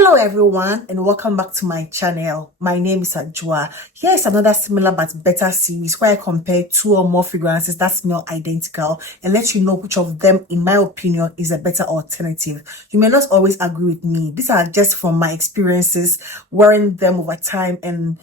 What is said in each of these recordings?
Hello everyone and welcome back to my channel. My name is Ajua. Here is another similar but better series where I compare two or more fragrances that smell identical and let you know which of them, in my opinion, is a better alternative. You may not always agree with me. These are just from my experiences wearing them over time and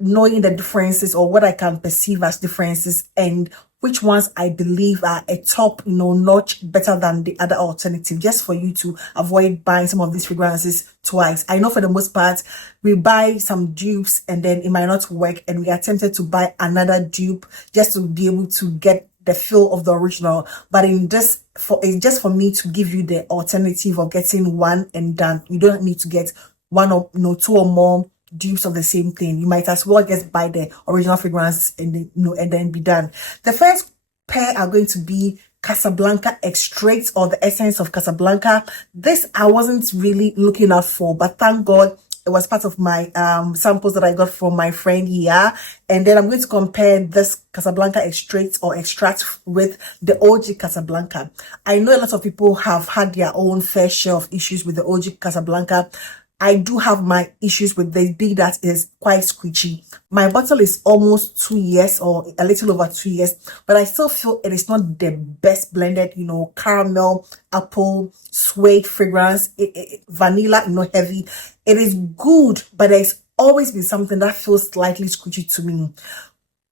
knowing the differences or what I can perceive as differences and which ones I believe are a top, notch better than the other alternative, just for you to avoid buying some of these fragrances twice. I know for the most part, we buy some dupes and then it might not work and we are tempted to buy another dupe just to be able to get the feel of the original. But in this, it's just for me to give you the alternative of getting one and done. You don't need to get one or two or more dupes of the same thing. You might as well just buy the original fragrance and then, and then be done. The first pair are going to be Casablanca extracts or the essence of Casablanca. This I wasn't really looking out for, but thank God it was part of my samples that I got from my friend here. And then I'm going to compare this Casablanca extract with the OG Casablanca. I know a lot of people have had their own fair share of issues with the OG Casablanca. I do have my issues with this, be that is quite squishy. My bottle is almost 2 years or a little over 2 years, but I still feel it is not the best blended, caramel, apple, suede fragrance, vanilla, heavy. It is good, but there's always been something that feels slightly squishy to me.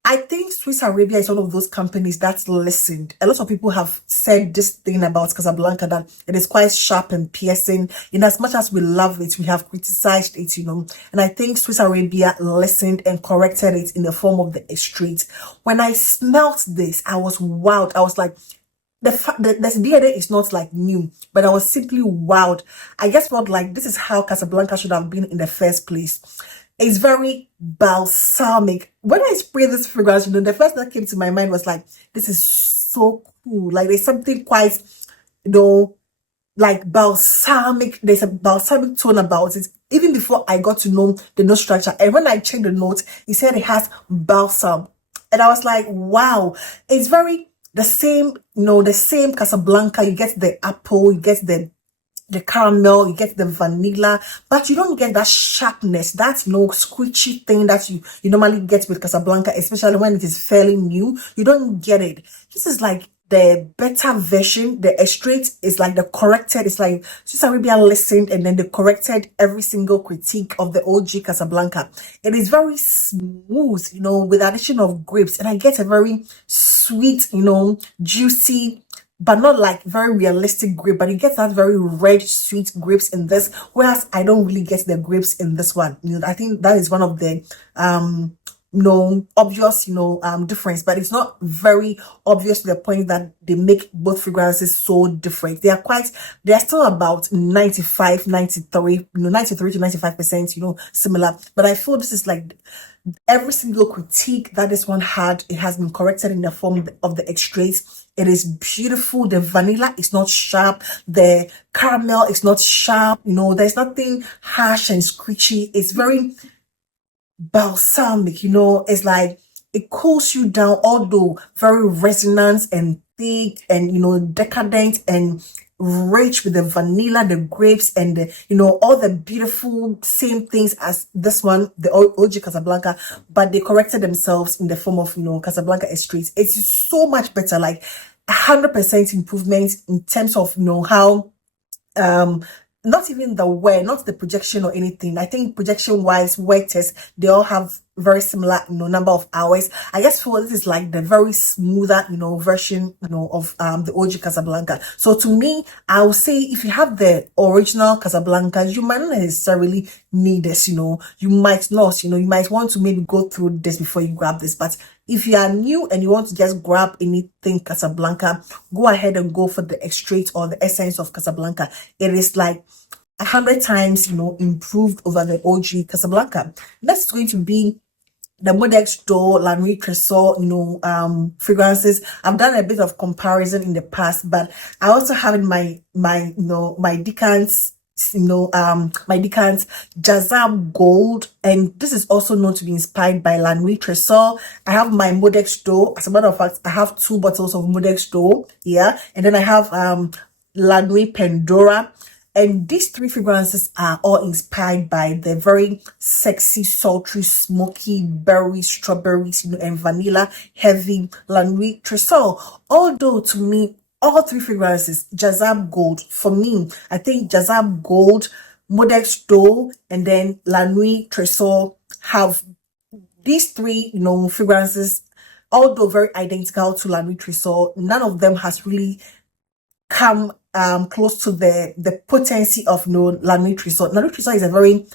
I think Swiss Arabia is one of those companies that's listened. A lot of people have said this thing about Casablanca, that it is quite sharp and piercing. In as much as we love it, we have criticized it, And I think Swiss Arabia listened and corrected it in the form of the extract. When I smelt this, I was wowed. I was like, the DNA is not like new, but I was simply wowed. I just felt like this is how Casablanca should have been in the first place. It's very balsamic. When I spray this fragrance, the first that came to my mind was like, this is so cool. Like there's something quite, like balsamic. There's a balsamic tone about it. Even before I got to know the note structure. And when I checked the notes, it said it has balsam. And I was like, wow, it's very the same, the same Casablanca. You get the apple, you get the caramel, you get the vanilla, but you don't get that sharpness, that squishy thing that you normally get with Casablanca, especially when it is fairly new. You don't get it. This is like the better version. The extract is like the corrected. It's like Swiss Arabia listened and then they corrected every single critique of the OG Casablanca. It is very smooth, with the addition of grapes, and I get a very sweet, juicy, but not like very realistic grape, but you get that very red, sweet grapes in this, whereas I don't really get the grapes in this one. I think that is one of the obvious difference, but it's not very obvious to the point that they make both fragrances so different. They're still about 93 to 95%, similar, but I feel this is like every single critique that this one had, it has been corrected in the form of the extract. It is beautiful. The vanilla is not sharp. The caramel is not sharp. There's nothing harsh and screechy. It's very balsamic. It's like it cools you down, although very resonant and thick and decadent and rich with the vanilla, the grapes, and the all the beautiful same things as this one, the OG Casablanca, but they corrected themselves in the form of Casablanca extract. It's so much better, like 100% improvement in terms of how not even the wear, not the projection or anything. I think projection wise, wear tests, they all have very similar number of hours. I just feel this is like the very smoother version of the OG Casablanca. So to me, I would say if you have the original Casablanca, you might not necessarily need this. You might not, you might want to maybe go through this before you grab this. But if you are new and you want to just grab anything Casablanca, go ahead and go for the extract or the essence of Casablanca. It is like 100 times improved over the OG Casablanca. That's going to be the Modex Door, La Nuit Tresor, fragrances. I've done a bit of comparison in the past, but I also have in my decants, my decants Jazab Gold, and this is also known to be inspired by La Nuit Tresor. I have my Modex Door. As a matter of fact, I have 2 bottles of Modex Door here, and then I have La Nuit Pandora. And these three fragrances are all inspired by the very sexy, sultry, smoky berries, strawberries, and vanilla heavy La Nuit Tresor. Although to me, all three fragrances, Jazab Gold, for me, I think Jazab Gold, Modexto, and then La Nuit Tresor have these three, fragrances, although very identical to La Nuit Tresor, none of them has really come close to the potency of La Nuit Tresor. La Nuit Tresor is a very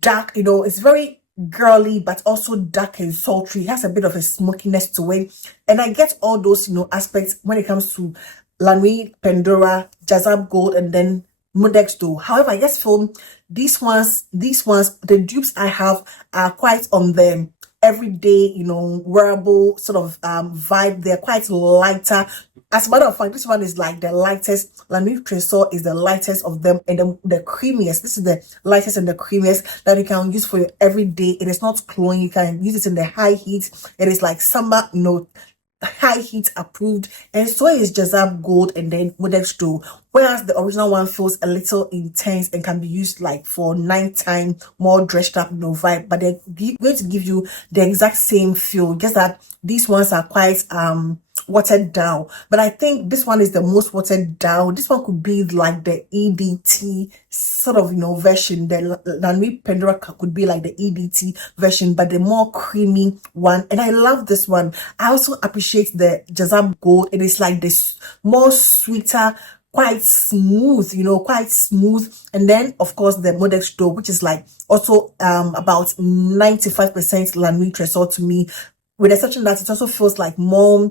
dark, it's very girly, but also dark and sultry. It has a bit of a smokiness to it. And I get all those, aspects when it comes to La Nuit Pandora, Jazab Gold, and then Modexto. However, I just feel these ones, the dupes I have are quite on the everyday, wearable sort of vibe. They're quite lighter. As a matter of fact, this one is like the lightest. La Nuit Tresor is the lightest of them, and the creamiest. This is the lightest and the creamiest that you can use for your everyday. It is not cloying. You can use it in the high heat. It is like summer, high heat approved. And so is Jazab Gold and then Modexto, whereas the original one feels a little intense and can be used like for nighttime, more dressed up vibe, but they're going to give you the exact same feel, just that these ones are quite watered down. But I think this one is the most watered down. This one could be like the EDT sort of version. The La Nuit Pandora could be like the EDT version, but the more creamy one. And I love this one. I also appreciate the Jazab Gold. It is like this more sweeter, quite smooth, quite smooth. And then of course the Modexto, which is like also about 95% La Nuit Tresor to me, with the exception that it also feels like more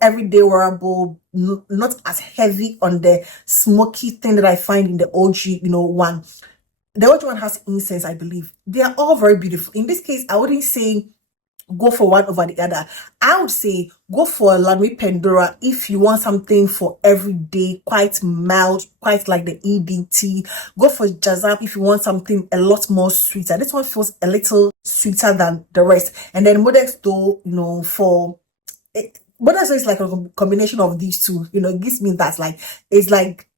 everyday wearable, not as heavy on the smoky thing that I find in the OG, one. The OG one has incense, I believe. They are all very beautiful. In this case, I wouldn't say go for one over the other. I would say go for La Nuit Pandora if you want something for every day, quite mild, quite like the EDT. Go for Jazab if you want something a lot more sweeter. This one feels a little sweeter than the rest. And then Modexto, for it, Modexto is like a combination of these two. It gives me that it's like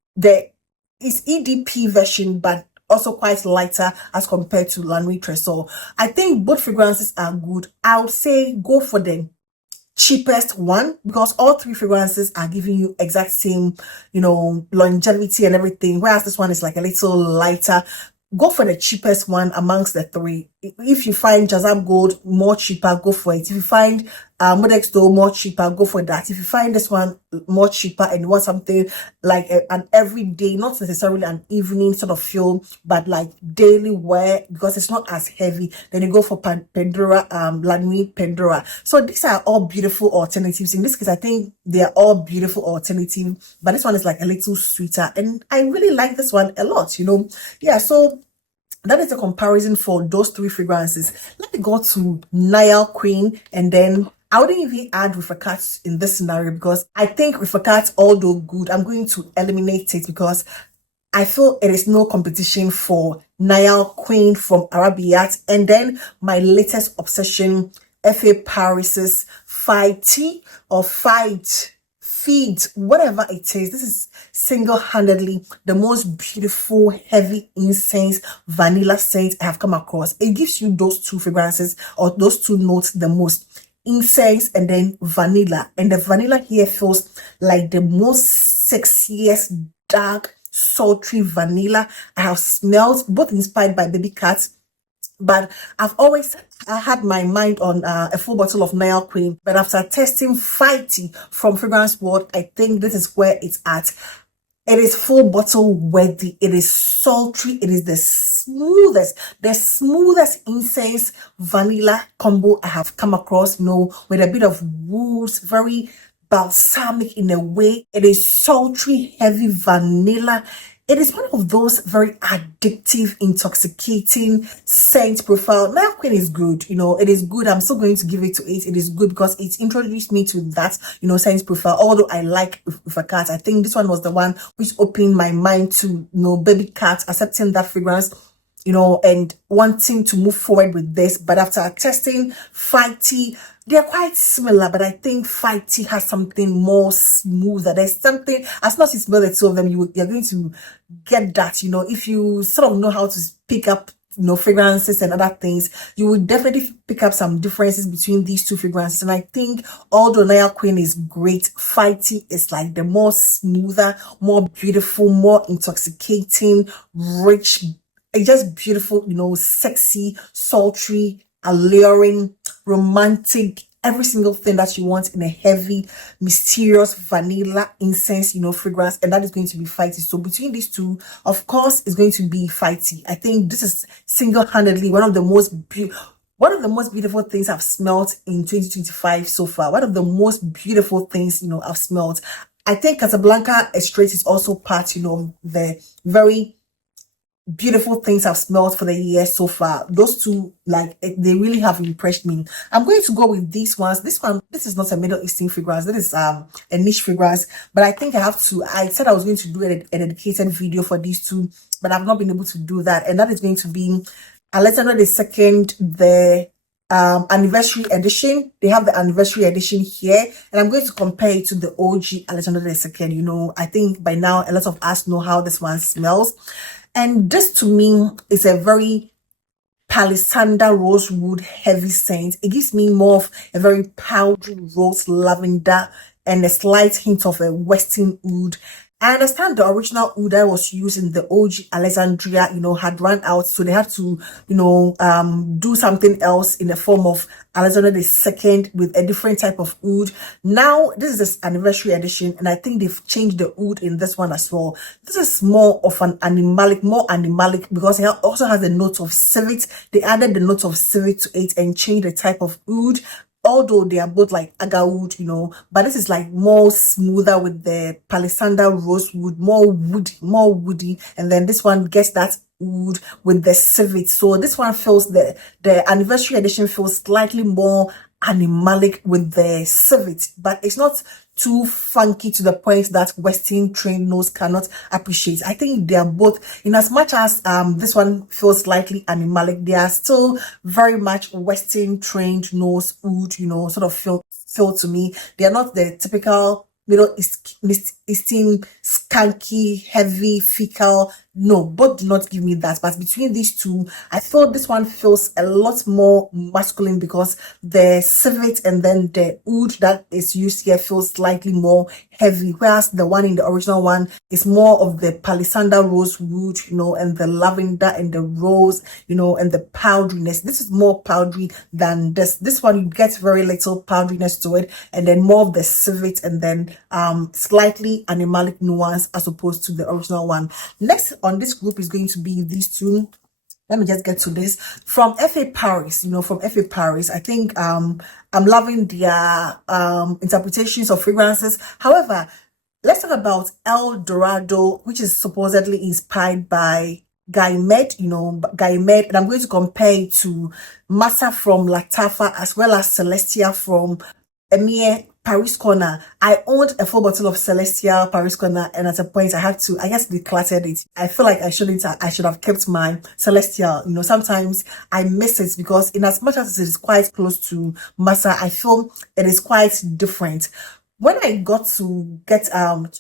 it's EDP version, but also quite lighter as compared to La Nuit Tresor. I think both fragrances are good. I would say go for the cheapest one, because all three fragrances are giving you exact same, longevity and everything, whereas this one is like a little lighter. Go for the cheapest one amongst the three. If you find Jazab Gold more cheaper, go for it. If you find Modexto more cheaper, go for that. If you find this one more cheaper and you want something like an everyday, not necessarily an evening sort of feel, but like daily wear, because it's not as heavy, then you go for Pandora, La Nuit Pandora. So these are all beautiful alternatives. In this case, I think they are all beautiful alternatives, but this one is like a little sweeter, and I really like this one a lot. Yeah. So that is a comparison for those three fragrances. Let me go to Nile Queen, and then I wouldn't even add Cat in this scenario, because I think Cat, although good, I'm going to eliminate it because I feel it is no competition for Nile Queen from Arabiat. And then my latest obsession, F.A. Paris's Fighty or Feed, whatever it is. This is single-handedly the most beautiful heavy incense vanilla scent I have come across. It gives you those two fragrances or those two notes the most, incense and then vanilla. And the vanilla here feels like the most sexiest dark sultry vanilla I have smelled, both inspired by Babycat. But I've always had my mind on a full bottle of Nile Queen. But after testing Fighty from Fragrance World, I think this is where it's at. It is full bottle worthy. It is sultry. It is the smoothest incense vanilla combo I have come across, with a bit of woods, very balsamic in a way. It is sultry, heavy vanilla. It is one of those very addictive, intoxicating scent profile. Nile Queen is good, it is good. I'm still going to give it to it. It is good because it introduced me to that, scent profile. Although I like Cat, I think this one was the one which opened my mind to, Babycat, accepting that fragrance, and wanting to move forward with this. But after testing Fighty, they're quite similar, but I think Fighty has something more smoother. There's something, as much as you smell the two of them, you're going to get that, if you sort of know how to pick up, fragrances and other things, you will definitely pick up some differences between these two fragrances. And I think although Naya Queen is great, Fighty is like the more smoother, more beautiful, more intoxicating, rich, it's just beautiful, sexy, sultry, alluring, romantic, every single thing that you want in a heavy, mysterious vanilla incense, fragrance, and that is going to be Fighty. So between these two, of course, is going to be Fighty. I think this is single-handedly one of the most beautiful things I've smelled in 2025 so far. One of the most beautiful things, I've smelled. I think Casablanca Estate is also part, the very beautiful things I've smelled for the year so far. Those two, like, they really have impressed me. I'm going to go with these ones. This is not a Middle Eastern fragrance. This is a niche fragrance, but I think I said I was going to do a dedicated video for these two, but I've not been able to do that. And that is going to be Alexandria II, the anniversary edition. They have the anniversary edition here, and I'm going to compare it to the OG Alexandria II. I think by now a lot of us know how this one smells. And this to me is a very palisander rosewood heavy scent. It gives me more of a very powdery rose lavender and a slight hint of a western oud. I understand the original oud that was used in the OG Alexandria, had run out. So they had to, do something else in the form of Alexandria II with a different type of oud. Now, this is this anniversary edition, and I think they've changed the oud in this one as well. This is more of an more animalic, because it also has a note of civet. They added the note of civet to it and changed the type of oud. Although they are both like agarwood, but this is like more smoother with the palisander rosewood, more woody, and then this one gets that oud with the civet. So this one feels the anniversary edition feels slightly more animalic with the civet, but it's not too funky to the point that Western trained nose cannot appreciate. I think they are both, in as much as this one feels slightly animalic, they are still very much Western trained nose oud, sort of feel to me. They are not the typical Middle Eastern skanky, heavy, fecal. No, both do not give me that. But between these two, I feel this one feels a lot more masculine because the civet and then the oud that is used here feels slightly more heavy, whereas the one in the original one is more of the palisander rosewood, and the lavender and the rose, and the powderiness. This is more powdery than this. This one, you get very little powderiness to it, and then more of the civet and then slightly animalic nuance as opposed to the original one. Next on this group is going to be these two. Let me just get to this from FA Paris. From FA Paris, I think I'm loving their interpretations of fragrances. However, let's talk about El Dorado, which is supposedly inspired by Guy Med, Guy Med, and I'm going to compare it to Massa from Latafa as well as Celestia from Emir Paris Corner. I owned a full bottle of Celestial Paris Corner, and at a point I guess decluttered it. I feel like I should have kept my Celestial. Sometimes I miss it because in as much as it is quite close to Massa, I feel it is quite different. When I got to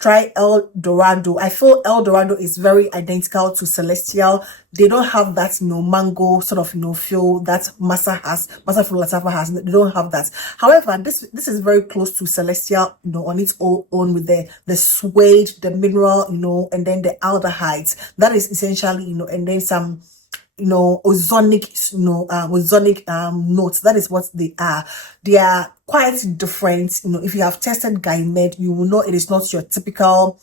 try El Dorado, I feel El Dorado is very identical to Celestial. They don't have that, mango sort of, feel that Massa from Latafa has. They don't have that. However, this is very close to Celestial, on its own with the suede, the mineral, and then the aldehydes. That is essentially, and then some, ozonic notes. That is what they are. They are quite different. If you have tested Guy Med, you will know it is not your typical,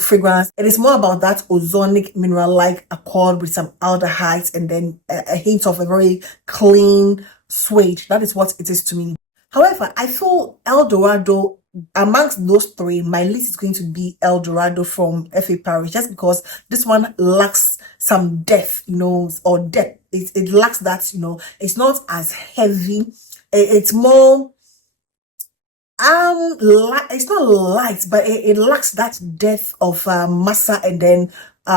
fragrance. It is more about that ozonic mineral-like accord with some aldehydes and then a hint of a very clean suede. That is what it is to me. However, I feel El Dorado, amongst those three, my list is going to be El Dorado from FA Paris, just because this one lacks some depth, or depth. It lacks that, it's not as heavy. It's more, it's not light, but it lacks that depth of Massa and then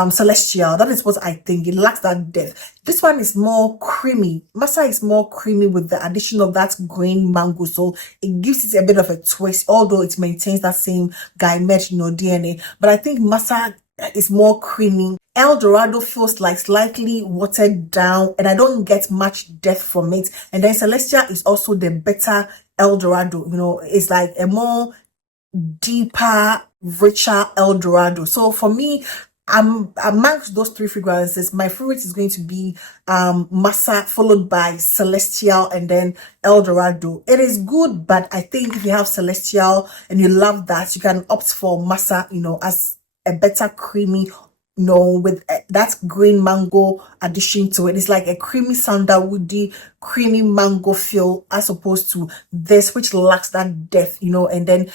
Celestial. That is what I think. It lacks that depth. This one is more creamy. Massa is more creamy with the addition of that green mango, so it gives it a bit of a twist, although it maintains that same Guymet, DNA. But I think Massa is more creamy. El Dorado feels like slightly watered down, and I don't get much depth from it. And then Celestial is also the better El Dorado. It's like a more deeper, richer El Dorado. So for me, amongst those three fragrances, my favorite is going to be Massa, followed by Celestial, and then El Dorado. It is good, but I think if you have Celestial and you love that, you can opt for Massa, as a better creamy, with that green mango addition to it. It's like a creamy sandalwoody, creamy mango feel, as opposed to this, which lacks that depth, and then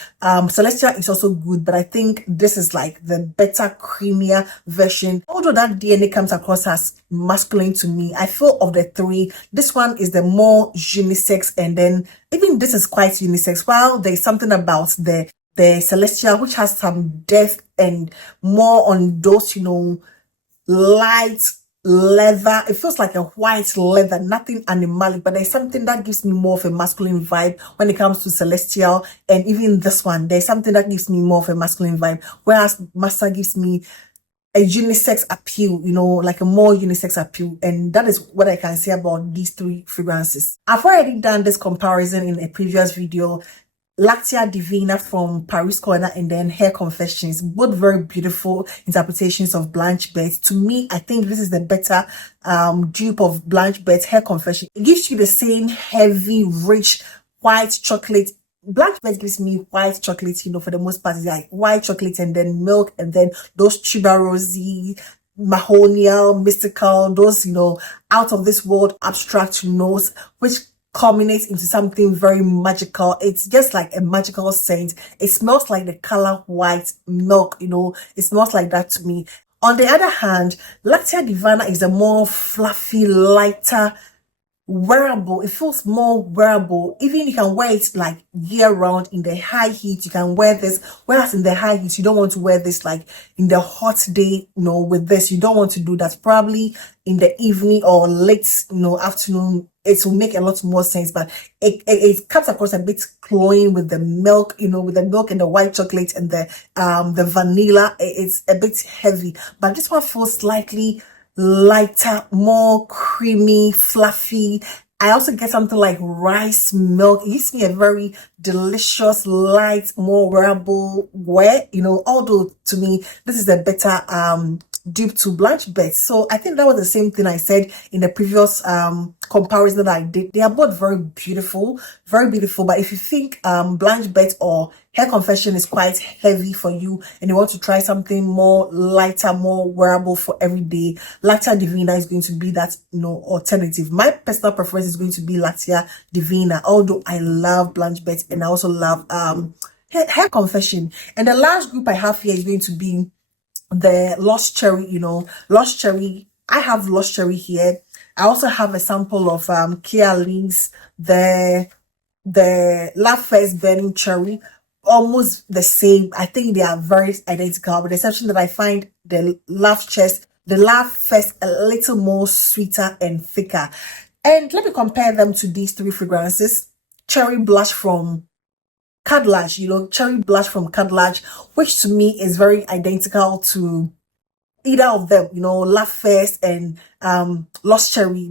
Celestial is also good, but I think this is like the better, creamier version. Although that DNA comes across as masculine to me, I feel of the three, this one is the more unisex, and then even this is quite unisex, while there's something about the Celestial which has some depth and more on those, light leather. It feels like a white leather, nothing animalic, but there's something that gives me more of a masculine vibe when it comes to Celestial. And even this one, there's something that gives me more of a masculine vibe, whereas Massa gives me a unisex appeal, like a more unisex appeal. And that is what I can say about these three fragrances. I've already done this comparison in a previous video. Lactia Divina from Paris Corner, and then Hair Confessions, both very beautiful interpretations of Blanche Bete. To me, I think this is the better dupe of Blanche Bete, Hair Confession. It gives you the same heavy, rich, white chocolate. Blanche Bete gives me white chocolate, for the most part. It's like white chocolate and then milk, and then those tuberosy, mahonial, mystical, those, out of this world abstract notes, which culminates into something very magical. It's just like a magical scent. It smells like the color white milk, it smells like that to me. On the other hand, Lactia Divina is a more fluffy, lighter, wearable. It feels more wearable. Even you can wear it like year round. In the high heat, you can wear this, whereas in the high heat, you don't want to wear this like in the hot day. With this, you don't want to do that. Probably in the evening or late afternoon, it will make a lot more sense. But it comes across a bit cloying with the milk, with the milk and the white chocolate and the vanilla. It's a bit heavy, but this one feels slightly lighter, more creamy, fluffy. I also get something like rice milk. It gives me a very delicious, light, more wearable wear, although to me, this is a better dupe to Blanche Bete. So I think that was the same thing I said in the previous comparison that I did. They are both very beautiful, but if you think Blanche Bete or Hair Confession is quite heavy for you and you want to try something more lighter, more wearable for every day, Lactia Divina is going to be that alternative. My personal preference is going to be Lactia Divina, although I love Blanche Bete and I also love Hair Confession. And the last group I have here is going to be the Lost Cherry. Lost Cherry. I have Lost Cherry here. I also have a sample of Kia Lee's the Love Fest Burning Cherry. Almost the same. I think they are very identical, with the exception that I find the Love Fest a little more sweeter and thicker. And let me compare them to these three fragrances. Cherry Blush from Cadillage, Cherry Blush from Cadillage, which to me is very identical to either of them, Love Fest and Lost Cherry.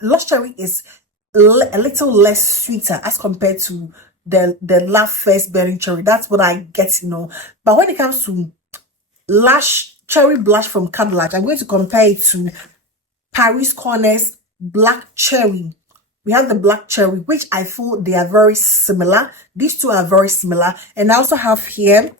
Lost Cherry is a little less sweeter as compared to the Love Fest Burning Cherry. That's what I get, But when it comes to Cherry Blush from Cadillage, I'm going to compare it to Paris Corner's Black Cherry. We have the Black Cherry, which I feel they are very similar. These two are very similar. And I also have here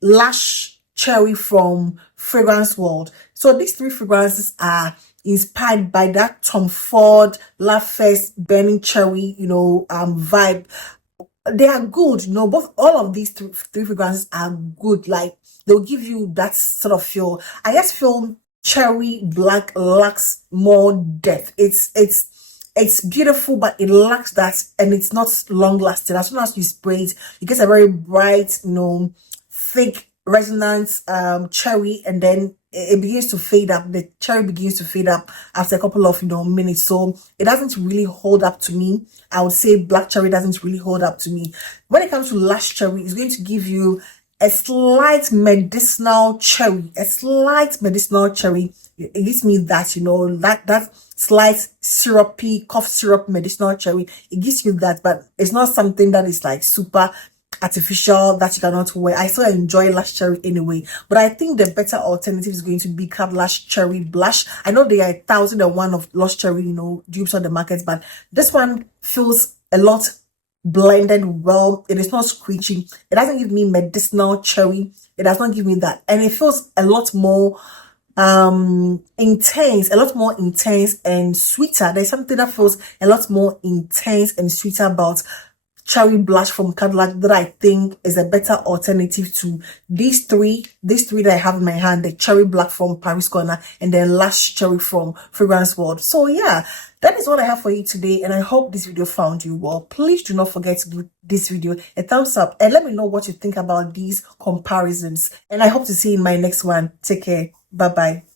Lash Cherry from Fragrance World. So these three fragrances are inspired by that Tom Ford Love Fest Burning Cherry, vibe. They are good, all of these three fragrances are good. Like, they'll give you that sort of feel. I just feel Cherry Black lacks more depth. It's beautiful, but it lacks that, and it's not long lasting. As soon as you spray it, you get a very bright, thick resonance cherry, and then it begins to fade up. The cherry begins to fade up after a couple of minutes, so it doesn't really hold up to me. I would say black cherry doesn't really hold up to me. When it comes to lush cherry, it's going to give you a slight medicinal cherry, It gives me that, that slight syrupy cough syrup medicinal cherry. It gives you that, but it's not something that is like super artificial that you cannot wear. I still enjoy lush cherry anyway, but I think the better alternative is going to be Cat Lush Cherry Blush. I know there are 1,001 of lush cherry dupes on the market, but this one feels a lot blended well. It is not screeching. It doesn't give me medicinal cherry. It does not give me that, and it feels a lot more intense and sweeter. There's something that feels a lot more intense and sweeter about cherry blush from Cadillac that I think is a better alternative to these three that I have in my hand: the cherry black from Paris Corner and the lush cherry from Fragrance World. So yeah, that is what I have for you today, and I hope this video found you well. Please do not forget to give this video a thumbs up and let me know what you think about these comparisons, and I hope to see you in my next one. Take care. Bye bye.